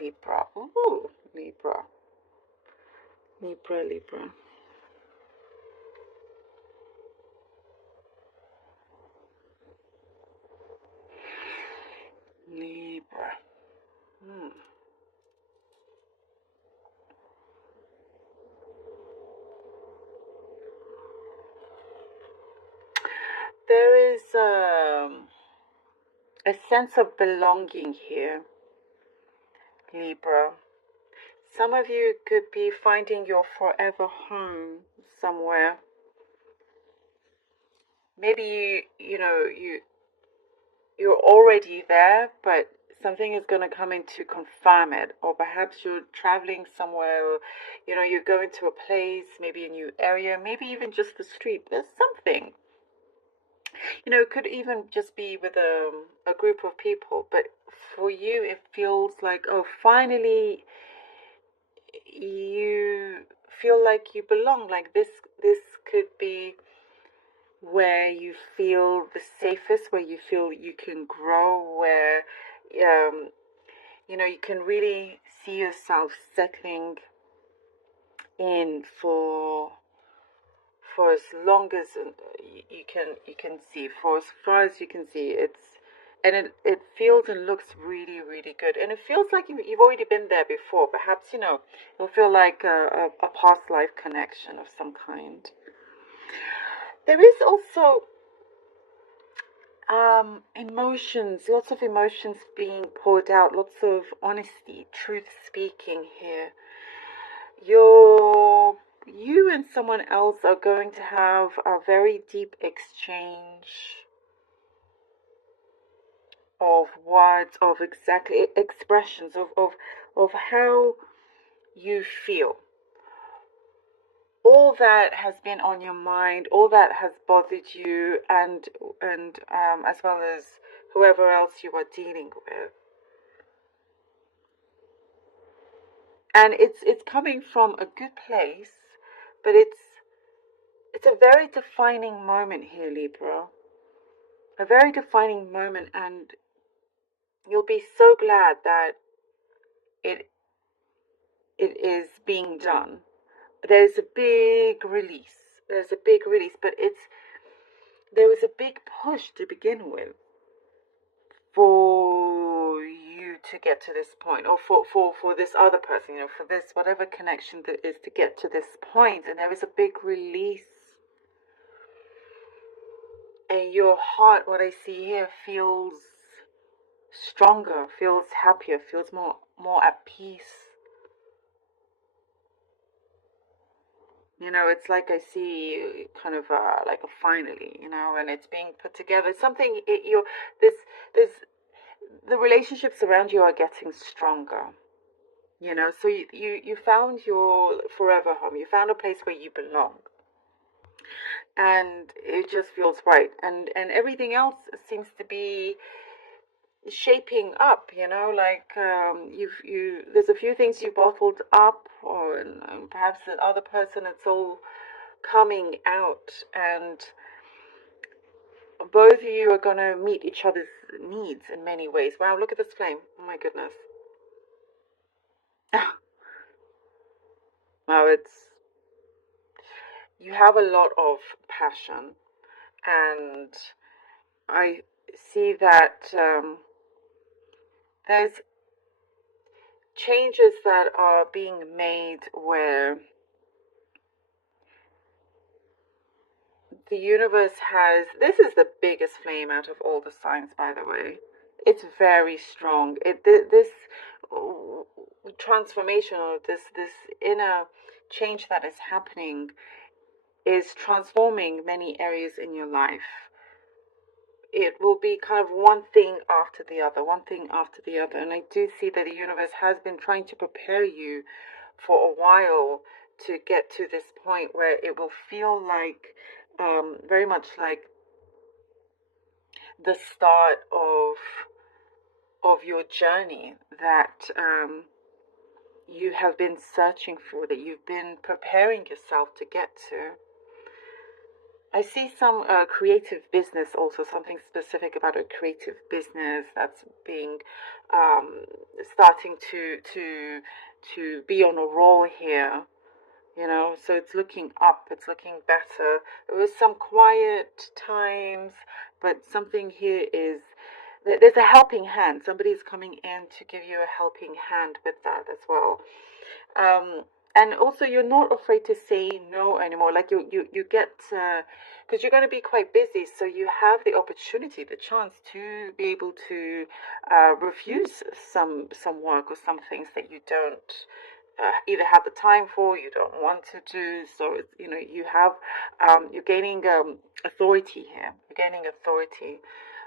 Libra. Ooh, Libra. Libra, Libra. Libra. There is a sense of belonging here, Libra. Some of you could be finding your forever home somewhere. Maybe you're already there, but something is going to come in to confirm it. Or perhaps you're traveling somewhere, or you're going to a place, maybe a new area, maybe even just the street. There's something. It could even just be with a group of people, but for you it feels like, oh, finally you feel like you belong. Like this could be where you feel the safest, where you feel you can grow, where you can really see yourself settling in for as long as you can see, for as far as you can see. It feels and looks really, really good, and it feels like you've already been there before. Perhaps it'll feel like a past life connection of some kind. There is also emotions, lots of emotions being poured out, lots of honesty, truth speaking here. You and someone else are going to have a very deep exchange of words, of exactly expressions of how you feel. All that has been on your mind, all that has bothered you, and as well as whoever else you are dealing with. And it's coming from a good place, but it's a very defining moment here, Libra. A very defining moment, and you'll be so glad that it is being done. There's a big release. But there was a big push to begin with for you to get to this point, or for this other person, for this whatever connection that is to get to this point, and there was a big release. And your heart, what I see here, feels stronger, feels happier, feels more at peace. It's like I see kind of like a finally, and it's being put together. Something the relationships around you are getting stronger. So you found your forever home. You found a place where you belong, and it just feels right. And everything else seems to be shaping up, like there's a few things you bottled up, or and perhaps the other person, it's all coming out, and both of you are going to meet each other's needs in many ways. Wow, look at this flame. Oh my goodness. Wow, you have a lot of passion, and I see that there's changes that are being made where the universe has, this is the biggest flame out of all the signs, by the way. It's very strong. This transformation, or this inner change that is happening, is transforming many areas in your life. It will be kind of one thing after the other, and I do see that the universe has been trying to prepare you for a while to get to this point where it will feel like very much like the start of your journey that you have been searching for, that you've been preparing yourself to get to. I see some creative business also, something specific about a creative business that's being um, starting to be on a roll here. So it's looking up, it's looking better. There was some quiet times, but something here is there's a helping hand. Somebody's coming in to give you a helping hand with that as well. um and also you're not afraid to say no anymore, like you get because you're going to be quite busy, so you have the opportunity, the chance to be able to refuse some work or some things that you don't either have the time for, you don't want to do. So it's, you have you're gaining authority here, you're gaining authority.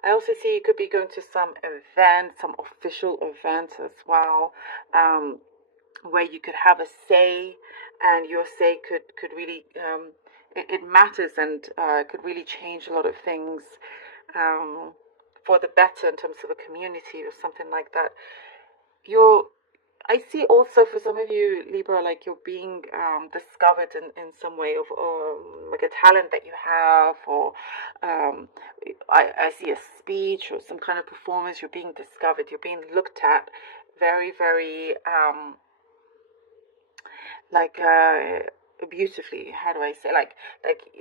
I also see you could be going to some event, some official event as well, where you could have a say, and your say could really it matters, and could really change a lot of things for the better in terms of a community or something like that. You're I see also for some of you, Libra, like you're being discovered in some way of like a talent that you have, or um, I see a speech or some kind of performance. You're being discovered. You're being looked at very, very like beautifully. How do I say? Like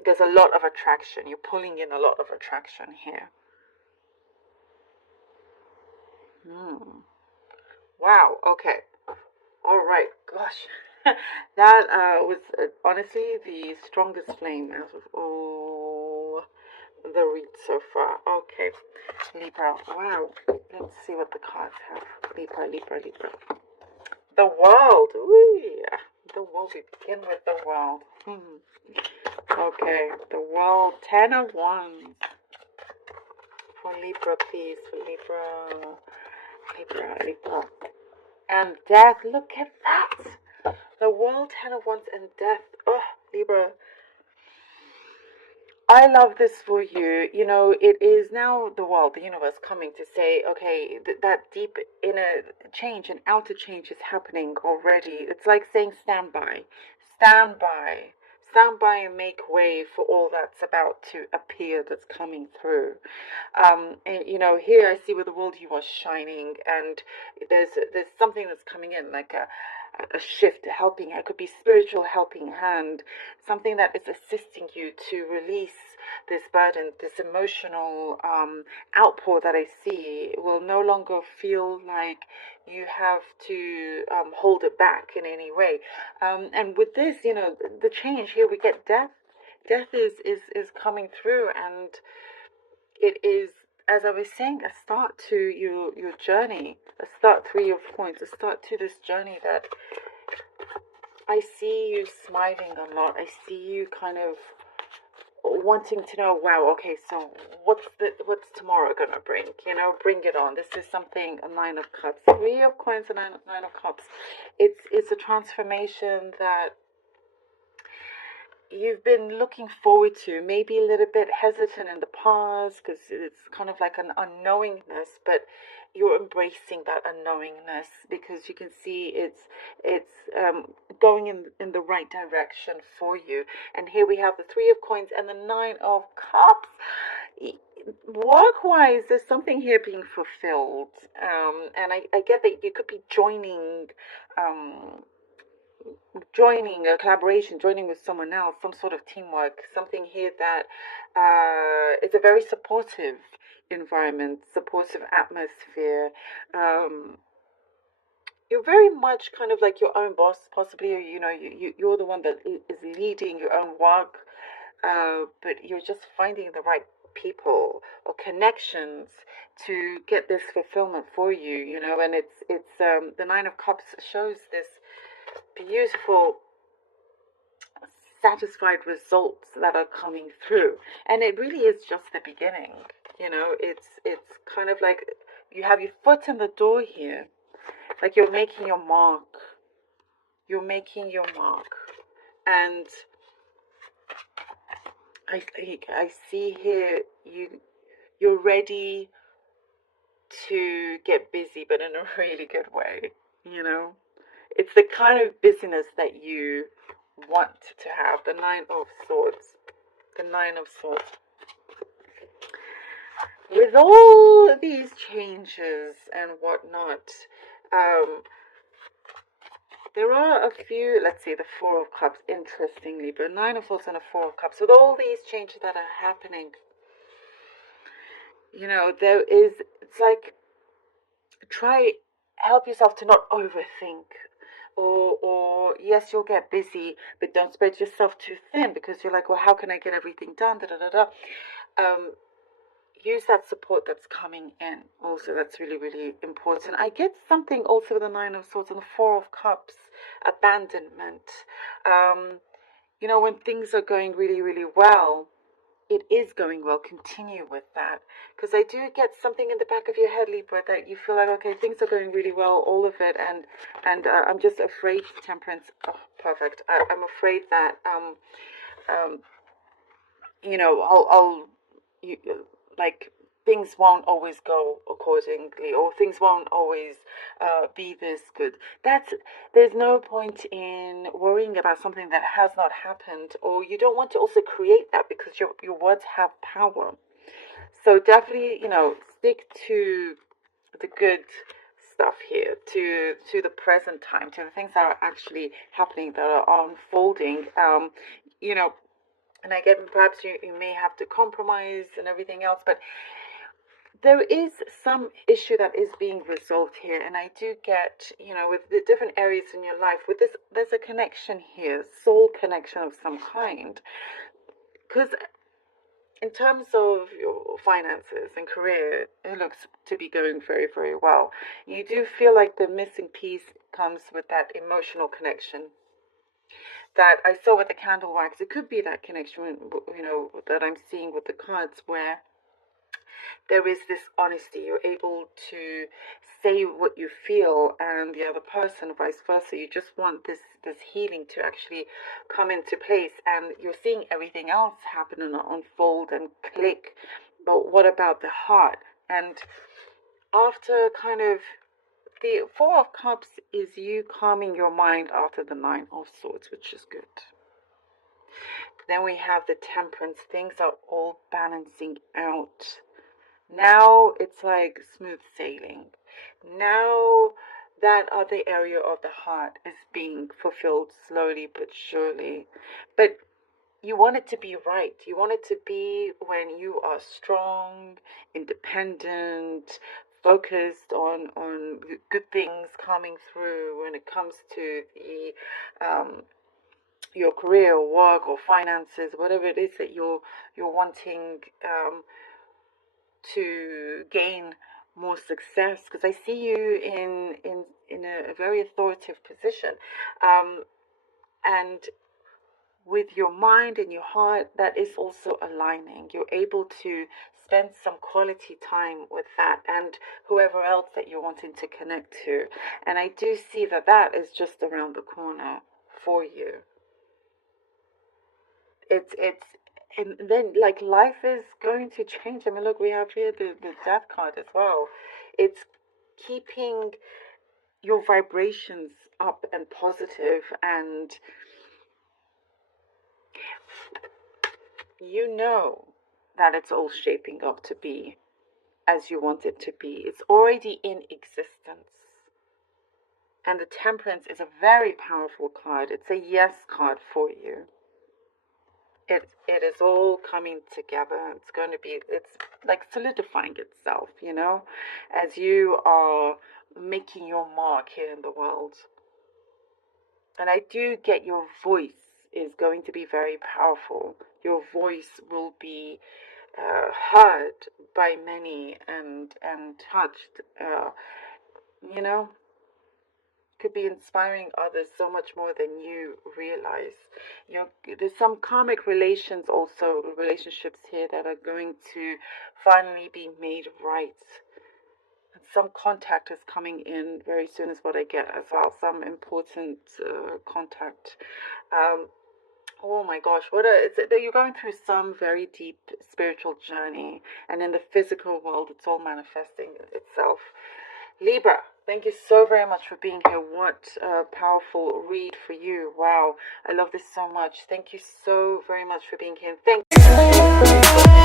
there's a lot of attraction. You're pulling in a lot of attraction here. Hmm. Wow. Okay. All right. Gosh, that was honestly the strongest flame out of all the reads so far. Okay, Libra. Wow. Let's see what the cards have. Libra, Libra, Libra. The world. Ooh, yeah. The world. We begin with the world. Okay, the world. 10 of Wands. For Libra, please. For Libra. Libra, Libra. And death. Look at that. The world, 10 of Wands, and death. Oh, Libra. I love this for you. It is now the world, the universe coming to say, okay, that deep inner change and outer change is happening already. It's like saying, stand by, stand by, stand by, and make way for all that's about to appear, that's coming through. And, here I see with the world you are shining, and there's something that's coming in, like a shift, a helping hand. It could be spiritual helping hand, something that is assisting you to release this burden, this emotional outpour that I see. Will no longer feel like you have to hold it back in any way. And with this, the change here, we get death. Death is coming through, and it is, as I was saying, a start to your journey, a start, 3 of Coins, a start to this journey that I see you smiling a lot. I see you kind of wanting to know, wow, okay, so what's tomorrow gonna bring? Bring it on. This is something, a 9 of Cups, 3 of Coins, and nine of Cups. It's a transformation that you've been looking forward to, maybe a little bit hesitant in the past because it's kind of like an unknowingness, but you're embracing that unknowingness because you can see it's going in the right direction for you. And here we have the 3 of Coins and the 9 of Cups. Work-wise, there's something here being fulfilled, and I get that you could be um, joining a collaboration, joining with someone else, some sort of teamwork, something here that is a very supportive environment, supportive atmosphere. Um, you're very much kind of like your own boss, possibly. You're the one that is leading your own work, but you're just finding the right people or connections to get this fulfillment for you. And it's the 9 of Cups shows this beautiful satisfied results that are coming through, and it really is just the beginning. It's kind of like you have your foot in the door here, like you're making your mark, and I see here you're ready to get busy, but in a really good way. It's the kind of busyness that you want to have. The 9 of Swords. the Nine of Swords. With all these changes and whatnot, there are a few, let's see, the Four of Cups, interestingly, but Nine of Swords and a Four of Cups. With all these changes that are happening, it's like, help yourself to not overthink. Or yes, you'll get busy, but don't spread yourself too thin, because you're like, well, how can I get everything done? Use that support that's coming in. Also, that's really, really important. I get something also with the Nine of Swords and the Four of Cups, abandonment. When things are going really, really well, it is going well, continue with that. Because I do get something in the back of your head, Libra, that you feel like, okay, things are going really well, all of it, and I'm just afraid, Temperance. Oh, perfect. I'm afraid that like, things won't always go accordingly, or things won't always be this good. There's no point in worrying about something that has not happened, or you don't want to also create that, because your words have power. So definitely, stick to the good stuff here, to the present time, to the things that are actually happening, that are unfolding. And I get, perhaps you may have to compromise and everything else, but there is some issue that is being resolved here. And I do get, with the different areas in your life, with this, there's a connection here, soul connection of some kind. Because in terms of your finances and career, it looks to be going very, very well. You do feel like the missing piece comes with that emotional connection that I saw with the candle wax. It could be that connection, that I'm seeing with the cards, where there is this honesty. You're able to say what you feel, and the other person, vice versa. You just want this healing to actually come into place, and you're seeing everything else happen and unfold and click. But what about the heart? And after kind of the Four of Cups is you calming your mind after the Nine of Swords, which is good. Then we have the Temperance. Things are all balancing out. Now it's like smooth sailing. Now that other area of the heart is being fulfilled slowly but surely. But you want it to be right. You want it to be when you are strong, independent, focused on good things coming through when it comes to the your career or work or finances, whatever it is that you're wanting to gain more success. Because I see you in a very authoritative position, and with your mind and your heart, that is also aligning. You're able to spend some quality time with that and whoever else that you're wanting to connect to. And I do see that that is just around the corner for you. It's and then, like, life is going to change. I mean, look, we have here the death card as well. It's keeping your vibrations up and positive, and you know that it's all shaping up to be as you want it to be. It's already in existence. And the Temperance is a very powerful card. It's a yes card for you. It is all coming together. It's like solidifying itself, as you are making your mark here in the world. And I do get your voice is going to be very powerful. Your voice will be heard by many and touched, could be inspiring others so much more than you realize. There's some karmic relationships here that are going to finally be made right. And some contact is coming in very soon is what I get as well. Some important contact. Oh my gosh, you're going through some very deep spiritual journey, and in the physical world, it's all manifesting itself. Libra, thank you so very much for being here. What a powerful read for you. Wow, I love this so much. Thank you so very much for being here. Thank you.